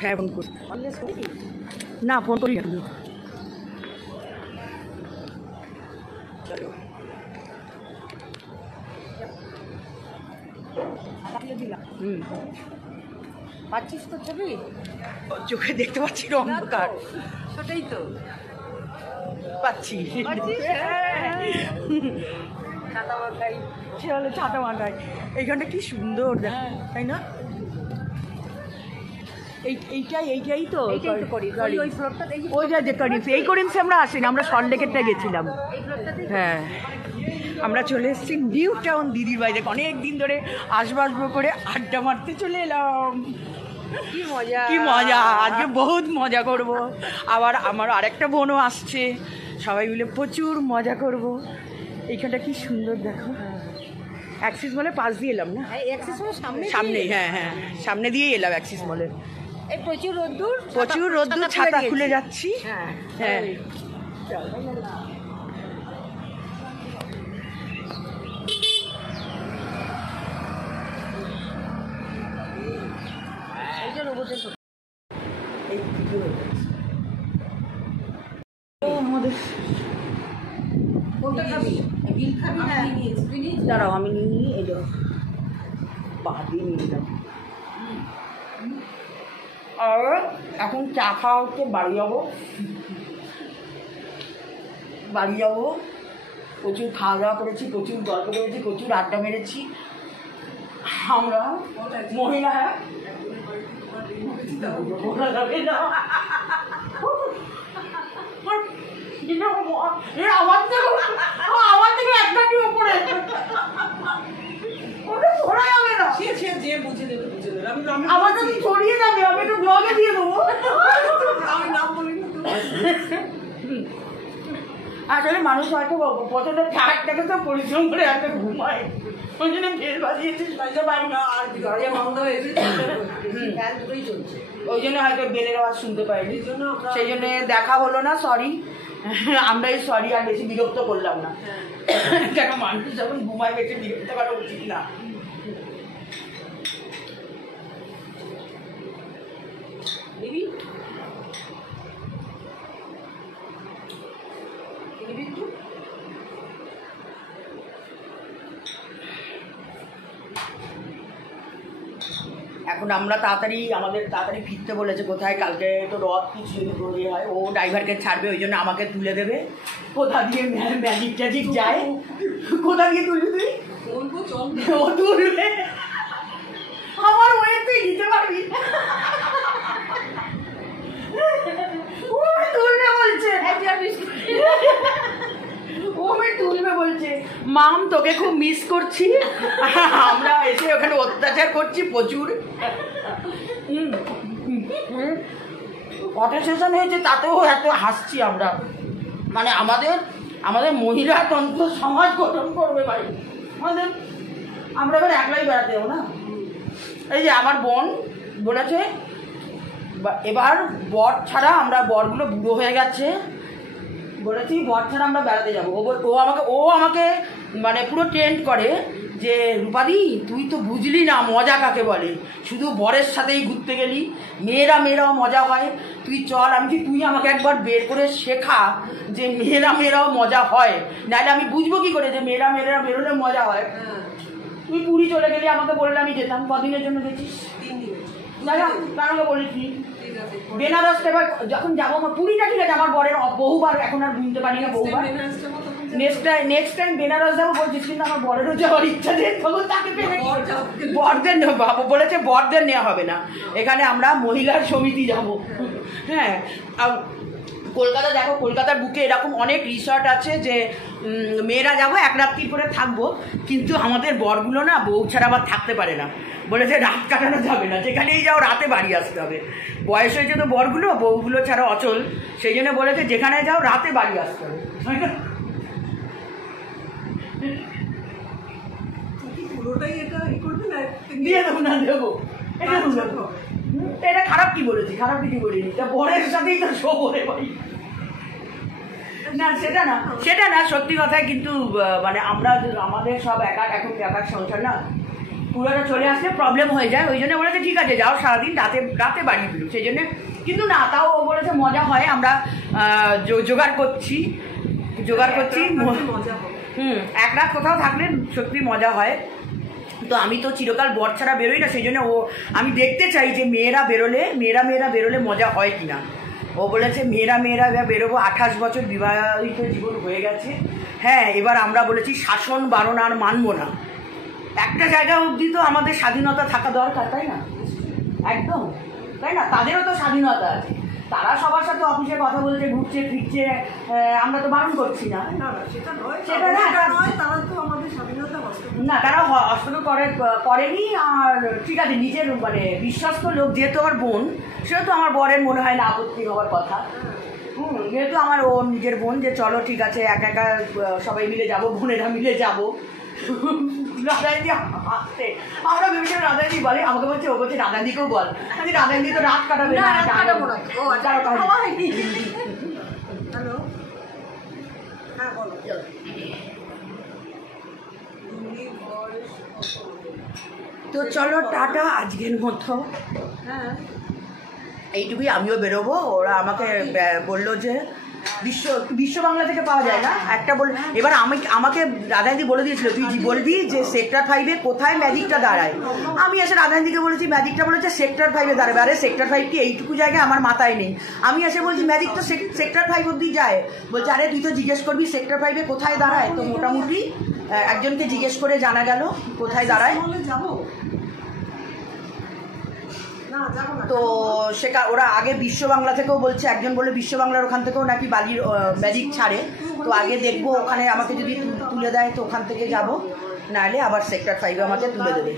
হ্যাঁ ফোন করি না, ফোন করি না। পাচ্ছিস তো ছবি? চোখে দেখতে পাচ্ছি অন্ধকার, সেটাই তো পাচ্ছি। ছাতা মাথায় ছাতা মাথায় এইখানটা কি সুন্দর দেখ, তাই না? এইটাই তো ওই ফ্লোরটাতে ওই যে করিমস, এই করিমসে আমরা আসিনি, আমরা সল্টলেকেরটা গেছিলাম। হ্যাঁ, আমরা চলে এসেছি নিউ টাউন দিদির বাড়িতে। অনেক দিন ধরে আসবো করে আড্ডা মারতে চলে এলাম। কি মজা, কি মজা, আজকে বহুত মজা করব। আবার আমার আরেকটা বোনও আসছে, সবাই মিলে প্রচুর মজা করব। এইখানটা কি সুন্দর দেখো। অ্যাক্সিস মলে পাশ দিয়ে এলাম না, অ্যাক্সেস সামনেই। হ্যাঁ হ্যাঁ, সামনে দিয়েই এলাম অ্যাক্সিস মলে। এই প্রচুর রোদ্দুর, ছাতা খুলে যাচ্ছি। হ্যাঁ হ্যাঁ, এই যে রোবটের আমাদের কোনটা খাবি? বিল খাবি না? দাঁড়াও আমি নিয়ে এলো পা দিয়ে নিয়ে এলাম। আর এখন চা খাওয়া হচ্ছে, বাড়ি যাবো। প্রচুর খাওয়া দাওয়া করেছি, প্রচুর গল্প করেছি, প্রচুর আড্ডা মেরেছি আমরা মহিলা। হ্যাঁ, আমার থেকে একটা উপরে আমাকে ছড়িয়ে যাবে, আমি একটু ব্লগে দিয়ে দেবো। আসলে মানুষ হয়তো প্রচন্ড টাকাটাকে তো পরিশ্রম করে একটা ঘুমায়, ওই জন্য বেল বাজিয়েছে, ওই জন্য হয়তো বেলের আওয়াজ শুনতে পাইনি, সেই জন্য দেখা হলো না। সরি, আমরা এই সরি আর বেশি বিরক্ত করলাম না, কেন মানুষ যখন ঘুমায় বেশি বিরক্ত করা উচিত না। এখন আমরা আমাদের তাড়াতাড়ি ফিরতে বলেছে। কোথায়? কালকে তো রথ কিছু হয়, ও ড্রাইভারকে ছাড়বে, ওই জন্য আমাকে তুলে দেবে। কোথা দিয়ে ম্যাজিক ট্যাজিক যায়, কোথা দিয়ে তুলবি তুই? ও তুলবে, আমার ওয়েট তুই দিতে পারবি। তুলবে বলছে। মাম তোকে খুব মিস করছি, আমরা এসে ওখানে অত্যাচার করছি প্রচুর। ফটো সেশন হয়েছে, তাতেও এত হাসছি আমরা। মানে আমাদের মহিলাতন্ত্র সমাজ গঠন করবে ভাই আমাদের। আমরা এবার একলাই বেড়াতে যাবো না। এই যে আমার বোন বলেছে এবার বর ছাড়া, আমরা বরগুলো বুড়ো হয়ে গেছে, বলেছি বর ছাড়া আমরা বেড়াতে যাবো। ও আমাকে মানে পুরো ট্রেন্ড করে যে রূপাদি তুই তো বুঝলি না মজা কাকে বলে, শুধু বরের সাথেই ঘুরতে গেলি, মেয়েরাও মজা হয়, তুই চল। আমি কি তুই আমাকে একবার বের করে শেখা যে মেয়েরাও মজা হয়, নাহলে আমি বুঝবো কি করে যে মেয়েরা বেরোলে মজা হয়। তুই পুরী চলে গেলি, আমাকে বললে আমি যেতাম। কদিনের জন্য গেছিস? 3 দিন। আমাকে বলেছি বেনারস এবার যখন যাবো, আমার পুরীটা ঠিক আছে, আমার বরের বহুবার, এখন আর বুঝতে পারি না বহুবার। নেক্সট টাইম বেনারস যাবো বলছিস, কিন্তু আমার বরেরও যাওয়ার ইচ্ছা নেই, তখন তাকে বরদের বলেছে বরদের নেওয়া হবে না, এখানে আমরা মহিলার সমিতি যাব। হ্যাঁ, কলকাতা দেখো, কলকাতার বুকে এরকম অনেক রিসর্ট আছে যে মেয়েরা যাবো এক রাত্রি করে থাকবো, কিন্তু আমাদের বরগুলো না বউ ছাড়া আবার থাকতে পারে না, বলেছে রাত কাটানো যাবে না, যেখানেই যাও রাতে বাড়ি আসতে হবে। বয়স হয়েছে তো বউগুলো ছাড়া অচল, সেই জন্য বলেছে যেখানে যাও রাতে বাড়ি আসতে হবে। দিয়ে দেবো না, দেবো, এটা খারাপ কি বলেছি? খারাপ কিছু বলিনি, তা বরের সাথেই তো শোবো রে ভাই। না সেটা না সত্যি কথাই, কিন্তু মানে আমরা আমাদের সব একার সংসার না, পুরোটা চলে আসলে প্রবলেম হয়ে যায়, ওই জন্য বলেছে ঠিক আছে যাও সারাদিন রাতে বাড়ি ফিরো, সেই জন্য। কিন্তু না, তাও ও বলেছে মজা হয়, আমরা জোগাড় করছি। এক রাত কোথাও থাকলে সত্যি মজা হয়। তো আমি তো চিরকাল বর ছাড়া বেরোই না, সেই জন্য আমি দেখতে চাই যে মেয়েরা বেরোলে মজা হয় কি না। ও বলেছে মেয়েরা বেরোবো, 28 বছর বিবাহিত জীবন হয়ে গেছে। হ্যাঁ, এবার আমরা বলেছি শাসন বারণ আর মানবো না। একটা জায়গা অবধি তো আমাদের স্বাধীনতা থাকা দরকার, তাই না? একদম, তাই না? তাদেরও তো স্বাধীনতা আছে, তারা সবার সাথে অফিসে কথা বলছে, ঘুরছে ফিরছে, আমরা তো বারণ করছি না। না, তারা হস্তক্ষেপ করেনি। আর ঠিক আছে, নিজের মানে বিশ্বস্ত লোক, যেহেতু আমার বোন, সেহেতু আমার বরের মনে হয় না আপত্তি হওয়ার কথা। যেহেতু আমার ও নিজের বোন, যে চলো ঠিক আছে একা সবাই মিলে যাবো, বোনেরা মিলে যাবো। রাধাদি হাসতে, আমরা ভেবেছিলাম রাধাদি বলে, আমাকে বলছে, ও বলছে রাধাদিকেও বল। আমি রাধাদি তো রাত কাটাবে না, তো চলো টাটা আজকের মতো। এইটুকুই, আমিও বেরোবো। ওরা আমাকে বললো যে বিশ্ব বাংলা থেকে পাওয়া যায় না একটা বল। এবার আমাকে রাধাদি বলে দিয়েছিল, তুই বলবি যে সেক্টর 5-এ কোথায় ম্যাজিকটা দাঁড়ায়। আমি এসে রাধাদিকে বলেছি ম্যাজিকটা বলেছে সেক্টর 5-এ দাঁড়াবে। আরে সেক্টর 5 কি এইটুকু জায়গায় আমার মাথায় নেই। আমি এসে বলছি ম্যাজিক তো সেক্টর 5 অব্দি যায়। বলছে আরে তুই তো জিজ্ঞেস করবি সেক্টর 5-এ কোথায় দাঁড়ায়। তো মোটামুটি একজনকে জিজ্ঞেস করে জানা গেল কোথায় দাঁড়ায়। তো ওরা আগে বিশ্ব বাংলা থেকেও বলছে, একজন বলে বিশ্ব বাংলার ওখান থেকেও নাকি বালির ম্যাজিক ছাড়ে। তো আগে দেখবো ওখানে আমাকে যদি তুলে দেয় তো ওখান থেকে যাব, নাহলে আবার সেক্টর 5-এ আমাকে তুলে দেবে।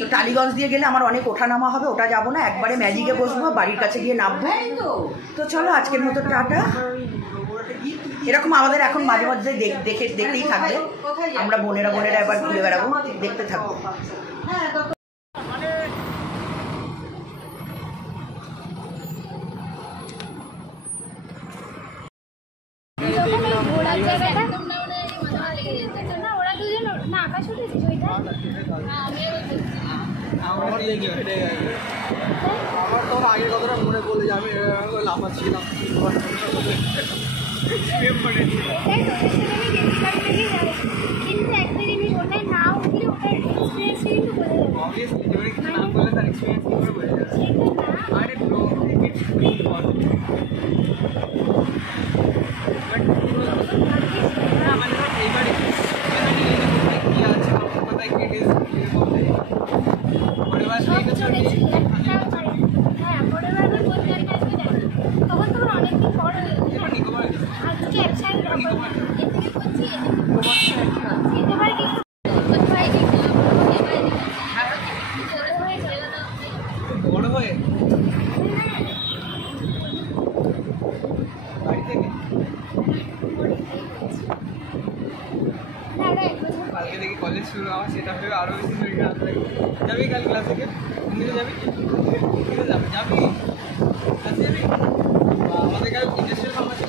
তো টালিগঞ্জ দিয়ে গেলে আমার অনেক ওঠানামা হবে, ওটা যাবো না, একবারে ম্যাজিকে বসবো, বাড়ির কাছে গিয়ে নামবো। তো চলো আজকের মতো টাটা। এরকম আমাদের এখন মাঝে মধ্যে দেখতেই থাকবে, আমরা বোনেরা এবার ঘুরে বেড়াবো, দেখতে থাকবো। আমার তো আগে কথাটা মনে পড়লে যে আমি লাফাচ্ছিলাম। বড় হয়ে বাড়ি থেকে কালকে দেখি কলেজ শুরু হওয়া, সেটা ভেবে আরও বেশি শরীর খারাপ লাগে। যাবি কাল ক্লাস থেকে? হিন্দিতে যাবি? যাবি ক্লাসে যাবি? আমাদের কাল ইন্ডাস্ট্রিয়াল ফার্মাসি